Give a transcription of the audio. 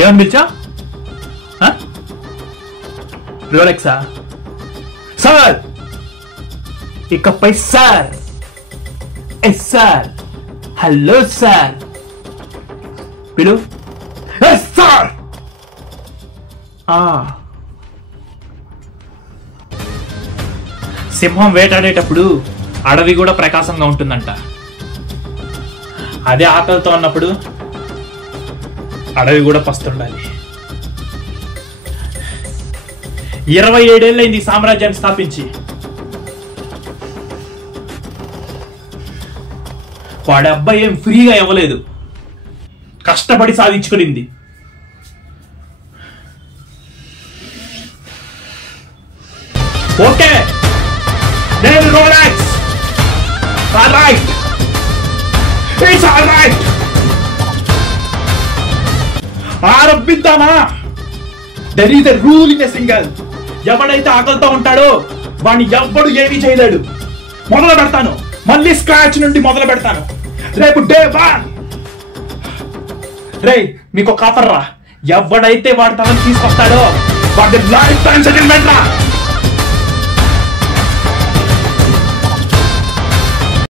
ఏమని పిలిచా? రోలెక్సా? సార్ ఇకపై sir, yes sir, hello sir పిలు. Yes sir. సింహం వేటాడేటప్పుడు అడవి కూడా ప్రకాశంగా ఉంటుందంట. అదే ఆకలితో ఉన్నప్పుడు అడవి కూడా పస్తుండాలి. 27 ఏళ్ళైంది సామ్రాజ్యాన్ని స్థాపించి. వాడి అబ్బాయి ఏం ఫ్రీగా ఇవ్వలేదు, కష్టపడి సాధించుకునింది. ఓకే, నేను Rolex. All right, it's all right. ఆరంభిద్దామా? There is a rule in a single. ఎవడైతే ఆకలితో ఉంటాడో వాడిని ఎవ్వడు ఏమీ చేయలేడు. మొదలు పెడతాను, మళ్ళీ స్క్రాచ్ నుండి మొదలు పెడతాను. రేపు డే 1. రే మీకు ఒక ఆఫర్ రా, ఎవడైతే వాడి తలని తీసుకొస్తాడో వాడి లైఫ్ టైం సెటిల్మెంట్ రా.